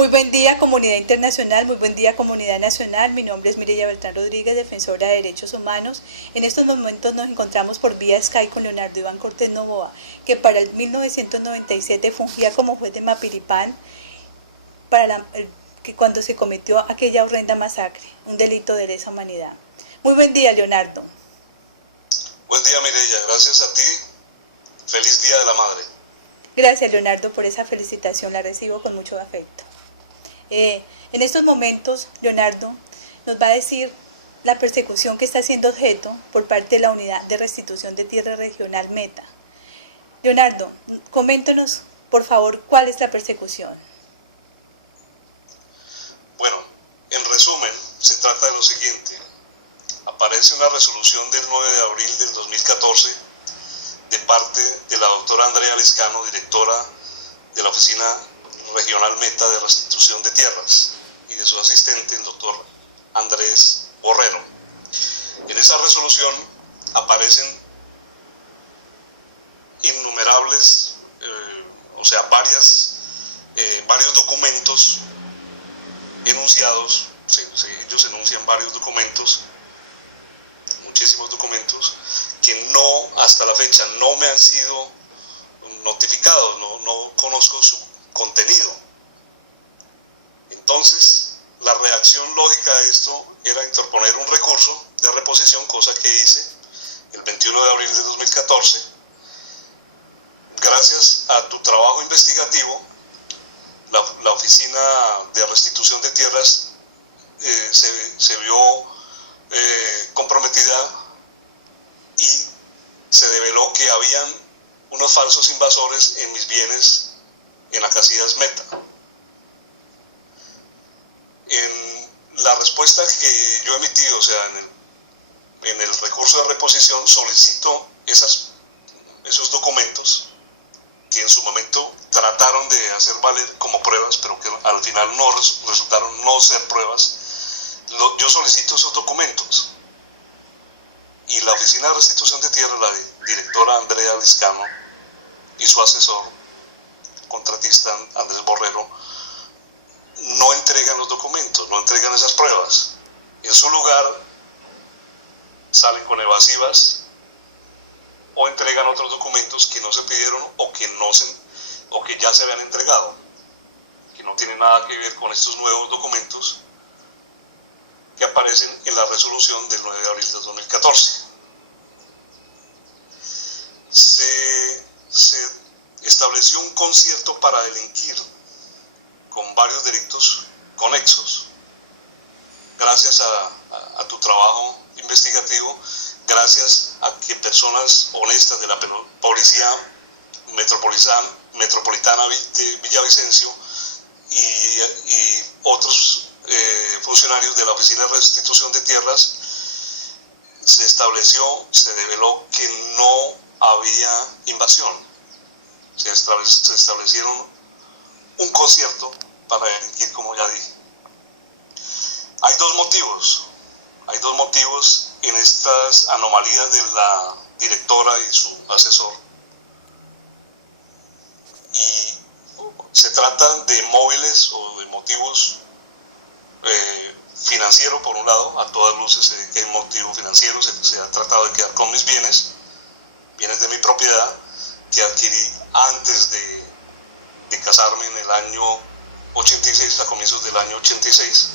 Muy buen día, comunidad internacional, muy buen día, comunidad nacional. Mi nombre es Mireya Beltrán Rodríguez, defensora de derechos humanos. En estos momentos nos encontramos por vía Skype con Leonardo Iván Cortés Novoa, que para el 1997 fungía como juez de Mapiripán que cuando se cometió aquella horrenda masacre, un delito de lesa humanidad. Muy buen día, Leonardo. Buen día, Mireya, gracias a ti. Feliz Día de la Madre. Gracias, Leonardo, por esa felicitación, la recibo con mucho afecto. En estos momentos, Leonardo nos va a decir la persecución que está siendo objeto por parte de la Unidad de Restitución de Tierra Regional Meta. Leonardo, coméntanos, por favor, cuál es la persecución. Bueno, en resumen, se trata de lo siguiente. Aparece una resolución del 9 de abril del 2014 de parte de la doctora Andrea Lescano, directora de la Oficina Regional Meta de Restitución de Tierras, y de su asistente, el doctor Andrés Borrero. En esa resolución aparecen innumerables, varios documentos enunciados. Ellos enuncian varios documentos, muchísimos documentos, que hasta la fecha no me han sido notificados, no conozco su contenido. Entonces, la reacción lógica a esto era interponer un recurso de reposición, cosa que hice el 21 de abril de 2014. Gracias a tu trabajo investigativo, la Oficina de Restitución de Tierras se vio comprometida y se develó que habían unos falsos invasores en mis bienes en las casillas Meta. En la respuesta que yo emití, en el recurso de reposición, solicito esos documentos que en su momento trataron de hacer valer como pruebas, pero que al final no resultaron no ser pruebas. Yo solicito esos documentos y la Oficina de Restitución de Tierra, la directora Andrea Lescano y su asesor contratista Andrés Borrero, no entregan los documentos, no entregan esas pruebas. En su lugar salen con evasivas o entregan otros documentos que no se pidieron o que ya se habían entregado, que no tienen nada que ver con estos nuevos documentos que aparecen en la resolución del 9 de abril de 2014. Se estableció un concierto para delinquir con varios delitos conexos. Gracias a tu trabajo investigativo, gracias a que personas honestas de la Policía Metropolitana de Villavicencio y otros funcionarios de la Oficina de Restitución de Tierras, se develó que no había invasión. Se establecieron un concierto para delinquir, como ya dije. Hay dos motivos en estas anomalías de la directora y su asesor. Y se trata de móviles o de motivos financieros, por un lado. A todas luces que hay motivo financiero. Se ha tratado de quedar con mis bienes de mi propiedad, que adquirí antes de casarme en el año 86, a comienzos del año 86.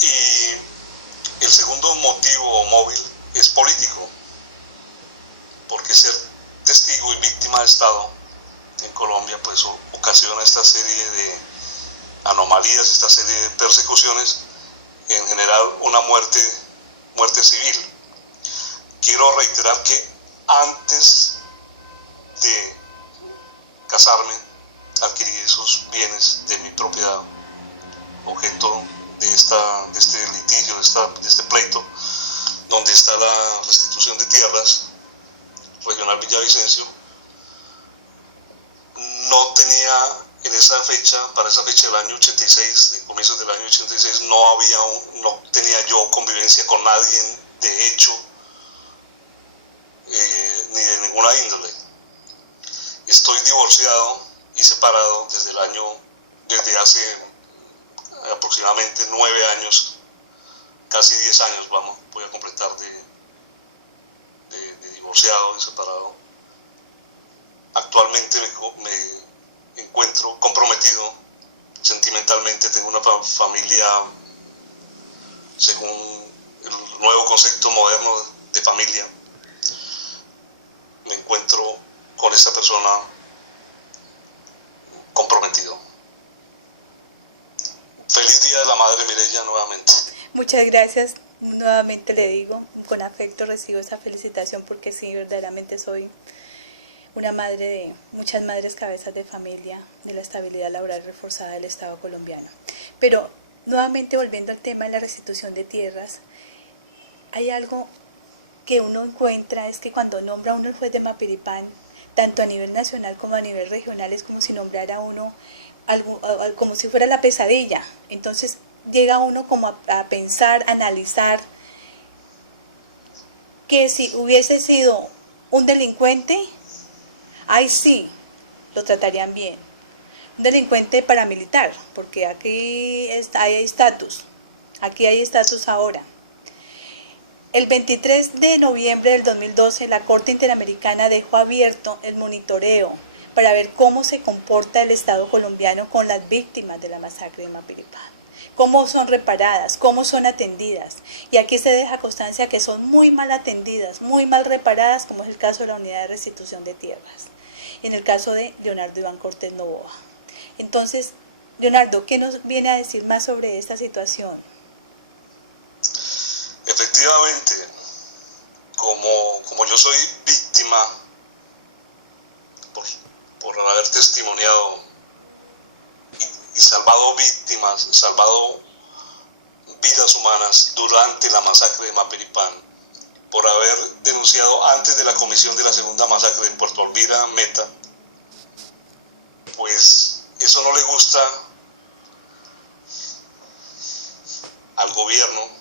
Y el segundo motivo o móvil es político, porque ser testigo y víctima de Estado en Colombia pues ocasiona esta serie de anomalías, esta serie de persecuciones, en general una muerte civil. Quiero reiterar que antes de casarme adquirí esos bienes de mi propiedad, objeto de este litigio, de este pleito, donde está la restitución de tierras regional Villavicencio. No tenía para esa fecha del año 86, de comienzos del año 86, no tenía yo convivencia con nadie de hecho, ni de ninguna índole. Estoy divorciado y separado desde hace aproximadamente 9 años, casi 10 años voy a completar de divorciado y separado. Actualmente me encuentro comprometido sentimentalmente, tengo una familia según el nuevo concepto moderno de familia. Me encuentro con esta persona comprometido. Feliz Día de la Madre, Mireya, nuevamente. Muchas gracias, nuevamente le digo, con afecto recibo esa felicitación porque sí, verdaderamente soy una madre de muchas madres cabezas de familia de la estabilidad laboral reforzada del Estado colombiano. Pero nuevamente volviendo al tema de la restitución de tierras, hay algo que uno encuentra, es que cuando nombra uno el juez de Mapiripán, tanto a nivel nacional como a nivel regional, es como si nombrara uno algo, como si fuera la pesadilla. Entonces llega uno como a pensar, a analizar que si hubiese sido un delincuente, ahí sí lo tratarían bien. Un delincuente paramilitar, porque aquí hay estatus, aquí hay estatus ahora. El 23 de noviembre del 2012, la Corte Interamericana dejó abierto el monitoreo para ver cómo se comporta el Estado colombiano con las víctimas de la masacre de Mapiripán. Cómo son reparadas, cómo son atendidas. Y aquí se deja constancia que son muy mal atendidas, muy mal reparadas, como es el caso de la Unidad de Restitución de Tierras. En el caso de Leonardo Iván Cortés Novoa. Entonces, Leonardo, ¿qué nos viene a decir más sobre esta situación? Efectivamente, como yo soy víctima por haber testimoniado y salvado víctimas, salvado vidas humanas durante la masacre de Mapiripán, por haber denunciado antes de la comisión de la segunda masacre en Puerto Olvira, Meta, pues eso no le gusta al gobierno.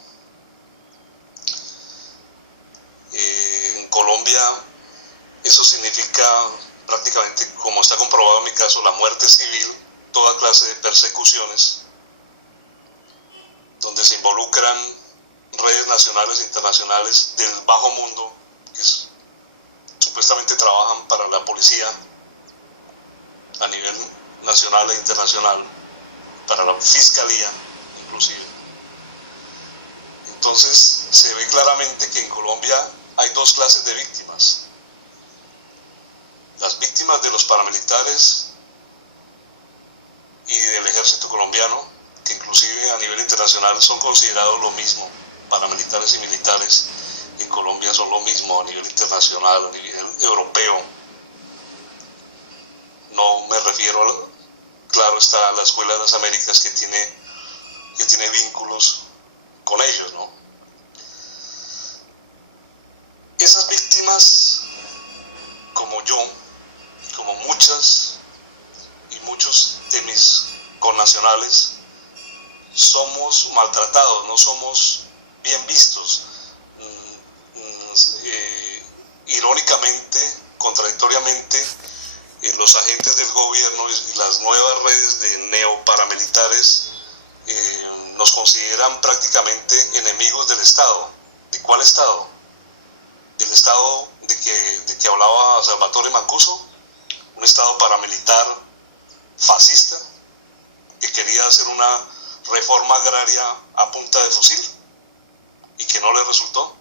En Colombia eso significa prácticamente, como está comprobado en mi caso, la muerte civil, toda clase de persecuciones, donde se involucran redes nacionales e internacionales del bajo mundo, que supuestamente trabajan para la policía a nivel nacional e internacional, para la fiscalía inclusive. Entonces se ve claramente que en Colombia hay dos clases de víctimas. Las víctimas de los paramilitares y del ejército colombiano, que inclusive a nivel internacional son considerados lo mismo, paramilitares y militares en Colombia son lo mismo a nivel internacional, a nivel europeo. No me refiero, claro está, a la Escuela de las Américas que tiene vínculos con ellos, ¿no? Esas víctimas, como yo, como muchas y muchos de mis connacionales, somos maltratados, no somos bien vistos. Irónicamente, contradictoriamente, los agentes del gobierno y las nuevas redes de neoparamilitares nos consideran prácticamente enemigos del Estado. ¿De cuál Estado? Del Estado de que hablaba Salvatore Mancuso, un Estado paramilitar fascista que quería hacer una reforma agraria a punta de fusil y que no le resultó.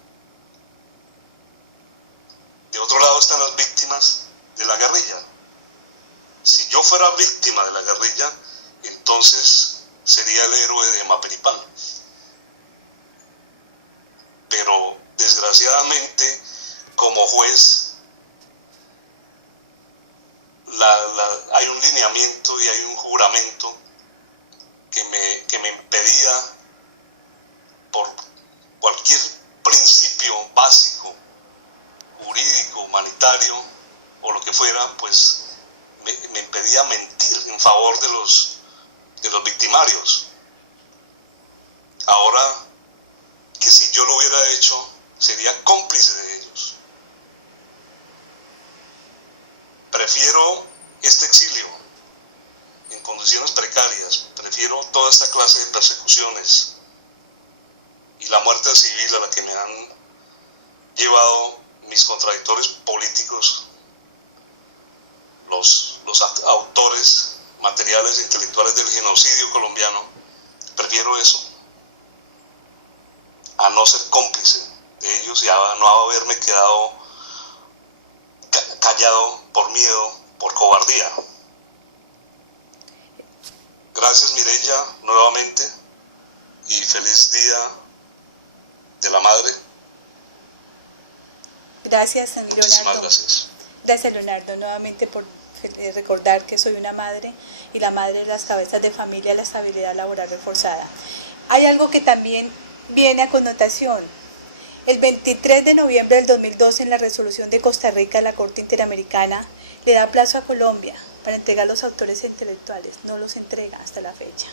De otro lado están las víctimas de la guerrilla. Si yo fuera víctima de la guerrilla, entonces sería el héroe de Mapiripán. Pero desgraciadamente, como juez, hay un lineamiento y hay un juramento que me impedía, por cualquier principio básico, jurídico, humanitario o lo que fuera, pues me impedía mentir en favor de los victimarios. Ahora, que si yo lo hubiera hecho, sería cómplice de ellos. Prefiero este exilio condiciones precarias, prefiero toda esta clase de persecuciones y la muerte civil a la que me han llevado mis contradictores políticos, los autores materiales e intelectuales del genocidio colombiano. Prefiero eso a no ser cómplice de ellos y a no haberme quedado callado por miedo, por cobardía. Gracias, Mireya, nuevamente, y feliz Día de la Madre. Gracias, Leonardo. Muchísimas gracias. Gracias, Leonardo, nuevamente por recordar que soy una madre y la madre de las cabezas de familia, la estabilidad laboral reforzada. Hay algo que también viene a connotación. El 23 de noviembre del 2012, en la resolución de Costa Rica, la Corte Interamericana le da plazo a Colombia para entregar los autores intelectuales. No los entrega hasta la fecha.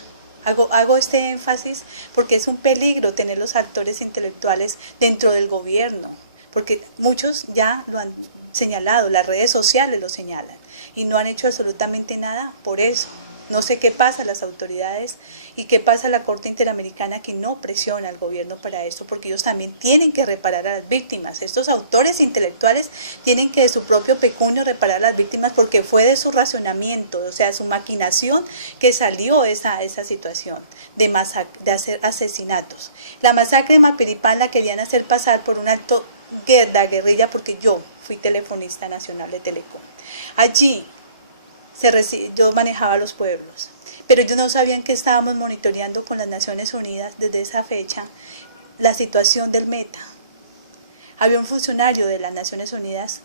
Hago este énfasis porque es un peligro tener los autores intelectuales dentro del gobierno, porque muchos ya lo han señalado, las redes sociales lo señalan y no han hecho absolutamente nada por eso. No sé qué pasa a las autoridades y qué pasa a la Corte Interamericana, que no presiona al gobierno para esto, porque ellos también tienen que reparar a las víctimas. Estos autores intelectuales tienen que de su propio pecunio reparar a las víctimas, porque fue de su racionamiento, o sea, su maquinación, que salió esa situación de hacer asesinatos. La masacre de Mapiripán la querían hacer pasar por un acto de guerrilla, porque yo fui telefonista nacional de Telecom. Allí yo manejaba los pueblos, pero ellos no sabían que estábamos monitoreando con las Naciones Unidas desde esa fecha la situación del Meta. Había un funcionario de las Naciones Unidas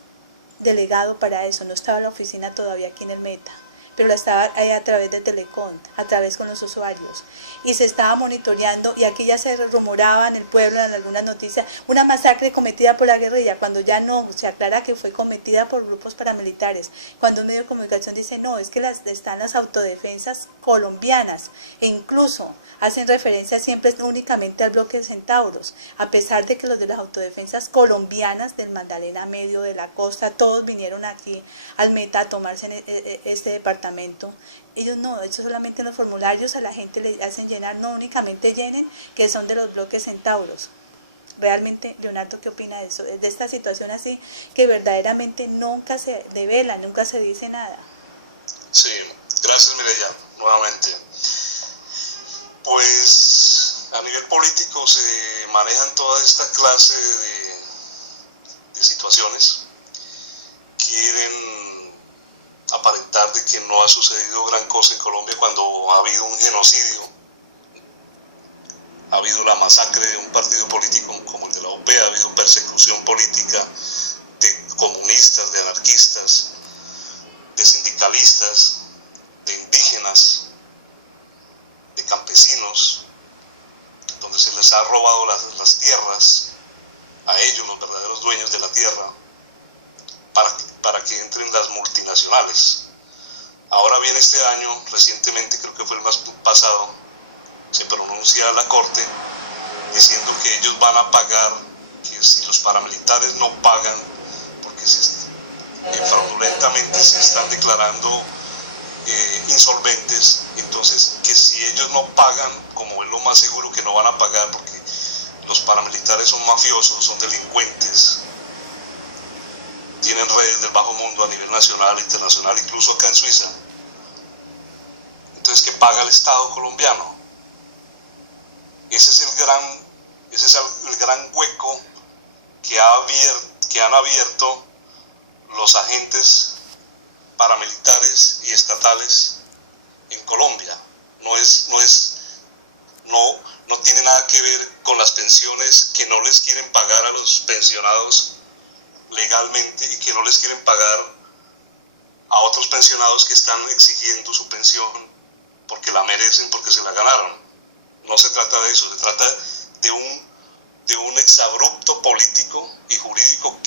delegado para eso, no estaba la oficina todavía aquí en el Meta, pero la estaba ahí a través de Telecom, a través con los usuarios, y se estaba monitoreando, y aquí ya se rumoraba en el pueblo, en algunas noticias, una masacre cometida por la guerrilla, cuando ya no, se aclara que fue cometida por grupos paramilitares, cuando un medio de comunicación dice, no, es que están las autodefensas colombianas, e incluso hacen referencia siempre únicamente al bloque de Centauros, a pesar de que los de las autodefensas colombianas del Magdalena Medio, de la costa, todos vinieron aquí al Meta a tomarse este departamento. Ellos no, ellos solamente en los formularios a la gente le hacen llenar, no únicamente llenen que son de los bloques Centauros. Realmente, Leonardo, ¿qué opina de eso? De esta situación así, que verdaderamente nunca se devela, nunca se dice nada. Sí, gracias, Mireya, nuevamente. Pues a nivel político se manejan toda esta clase de situaciones. Quieren aparentar de que no ha sucedido gran cosa en Colombia cuando ha habido un genocidio, ha habido la masacre de un partido político como el de la OP, ha habido persecución política de comunistas, de anarquistas, de sindicalistas, de indígenas, de campesinos, donde se les ha robado las tierras a ellos, los verdaderos dueños de la tierra, para que entren las multinacionales. Ahora bien, este año, recientemente, creo que fue el más pasado, se pronuncia la Corte diciendo que ellos van a pagar, que si los paramilitares no pagan, porque fraudulentamente se están declarando insolventes, entonces que si ellos no pagan, como es lo más seguro que no van a pagar, porque los paramilitares son mafiosos, son delincuentes, tienen redes del bajo mundo a nivel nacional, internacional, incluso acá en Suiza. Entonces, ¿qué paga el Estado colombiano? Ese es el gran hueco que han abierto los agentes paramilitares y estatales en Colombia. No tiene nada que ver con las pensiones que no les quieren pagar a los pensionados legalmente y que no les quieren pagar a otros pensionados que están exigiendo su pensión porque la merecen, porque se la ganaron. No se trata de eso, se trata de un exabrupto político y jurídico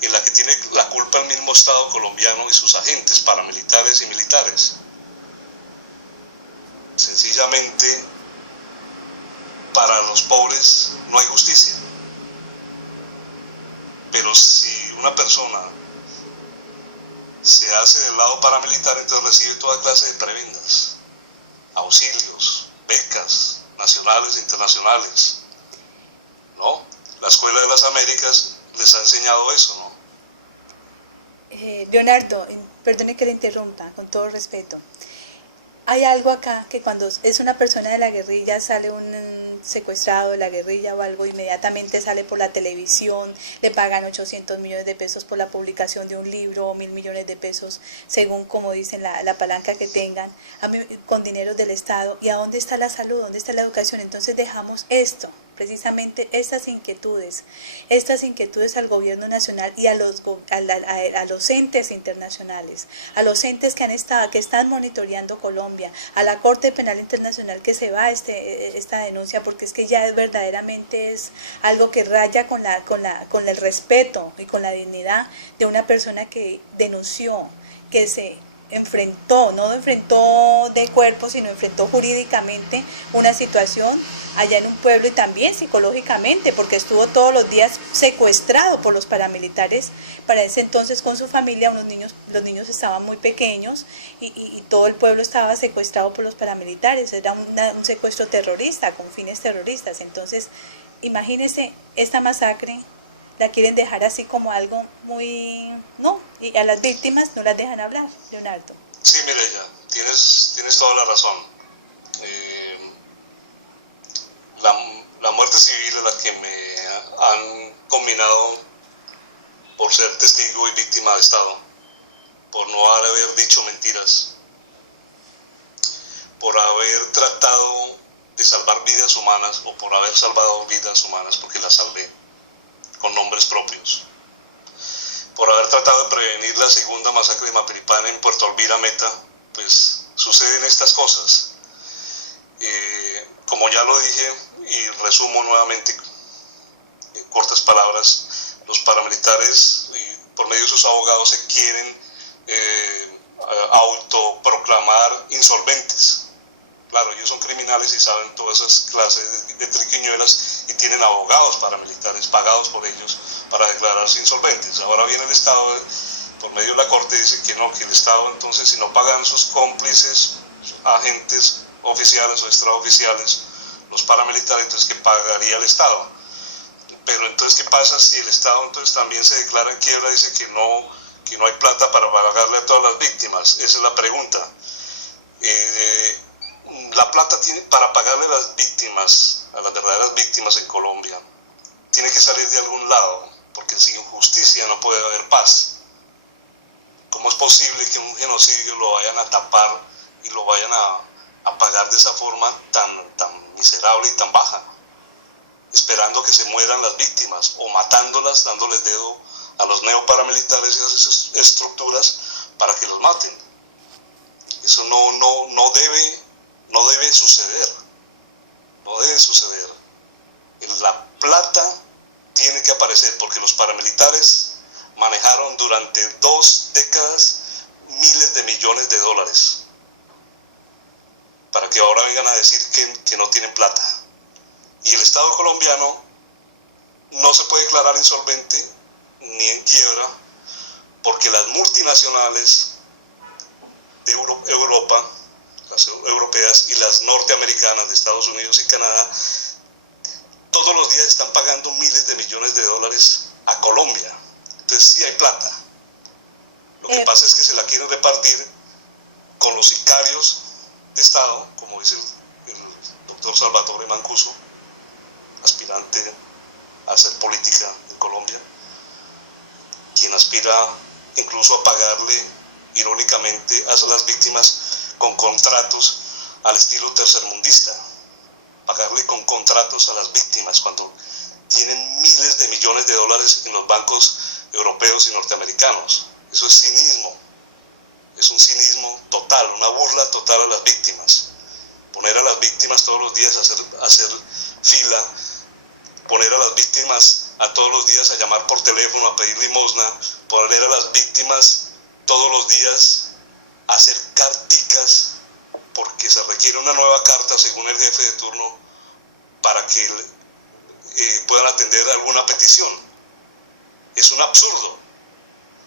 en la que tiene la culpa el mismo Estado colombiano y sus agentes paramilitares y militares. Sencillamente, para los pobres no hay justicia. Pero si una persona se hace del lado paramilitar, entonces recibe toda clase de prebendas. nacionales e internacionales, ¿no? La Escuela de las Américas les ha enseñado eso, ¿no? Leonardo, perdone que le interrumpa, con todo respeto. Hay algo acá que cuando es una persona de la guerrilla, sale un secuestrado de la guerrilla o algo, inmediatamente sale por la televisión, le pagan 800 millones de pesos por la publicación de un libro o 1.000 millones de pesos, según como dicen la palanca que tengan, con dinero del Estado. ¿Y a dónde está la salud? ¿Dónde está la educación? Entonces dejamos esto, precisamente estas inquietudes al gobierno nacional y a los entes internacionales, a los entes que están monitoreando Colombia, a la Corte Penal Internacional que se va a esta denuncia, porque es que ya verdaderamente es algo que raya con el respeto y con la dignidad de una persona que denunció, que se no enfrentó de cuerpo, sino enfrentó jurídicamente una situación allá en un pueblo, y también psicológicamente, porque estuvo todos los días secuestrado por los paramilitares. Para ese entonces, con su familia, los niños estaban muy pequeños y todo el pueblo estaba secuestrado por los paramilitares. Era un secuestro terrorista, con fines terroristas. Entonces, imagínense esta masacre. La quieren dejar así como algo muy... No, y a las víctimas no las dejan hablar, Leonardo. Sí, Mireya, tienes toda la razón. La muerte civil a la que me han conminado por ser testigo y víctima de Estado, por no haber dicho mentiras, por haber tratado de salvar vidas humanas, o por haber salvado vidas humanas, porque las salvé con nombres propios, por haber tratado de prevenir la segunda masacre de Mapiripán en Puerto Alvira, Meta, pues suceden estas cosas. Como ya lo dije y resumo nuevamente en cortas palabras, los paramilitares, por medio de sus abogados, se quieren autoproclamar insolventes. Claro, ellos son criminales y saben todas esas clases de triquiñuelas y tienen abogados paramilitares pagados por ellos para declararse insolventes. Ahora viene el Estado, por medio de la Corte, dice que no, que el Estado, entonces, si no pagan sus cómplices, agentes oficiales o extraoficiales, los paramilitares, entonces, ¿qué pagaría el Estado? Pero entonces, ¿qué pasa si el Estado entonces también se declara en quiebra, dice que no hay plata para pagarle a todas las víctimas? Esa es la pregunta. La plata para pagarle a las víctimas, a las verdaderas víctimas en Colombia, tiene que salir de algún lado, porque sin justicia no puede haber paz. ¿Cómo es posible que un genocidio lo vayan a tapar y lo vayan a pagar de esa forma tan miserable y tan baja? Esperando que se mueran las víctimas, o matándolas, dándoles dedo a los neoparamilitares y a esas estructuras para que los maten. Eso no debe suceder. No debe suceder. La plata tiene que aparecer, porque los paramilitares manejaron durante 2 décadas miles de millones de dólares, para que ahora vengan a decir que no tienen plata. Y el Estado colombiano no se puede declarar insolvente ni en quiebra, porque las multinacionales de Europa, las europeas y las norteamericanas de Estados Unidos y Canadá, todos los días están pagando miles de millones de dólares a Colombia. Entonces sí hay plata. Lo que pasa es que se la quieren repartir con los sicarios de Estado, como dice el doctor Salvatore Mancuso, aspirante a hacer política en Colombia, quien aspira incluso a pagarle irónicamente a las víctimas con contratos al estilo tercermundista, pagarle con contratos a las víctimas cuando tienen miles de millones de dólares en los bancos europeos y norteamericanos. Eso es cinismo, es un cinismo total, una burla total a las víctimas. Poner a las víctimas todos los días a hacer fila, poner a las víctimas a todos los días a llamar por teléfono, a pedir limosna, poner a las víctimas todos los días a hacer carticas, porque se requiere una nueva carta según el jefe de turno para que puedan atender alguna petición. Es un absurdo.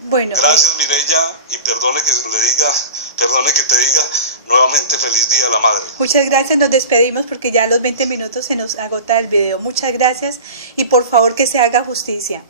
Bueno. Gracias, Mireya, y perdone que te diga nuevamente feliz Día de la Madre. Muchas gracias, nos despedimos porque ya a los 20 minutos se nos agota el video. Muchas gracias y por favor que se haga justicia.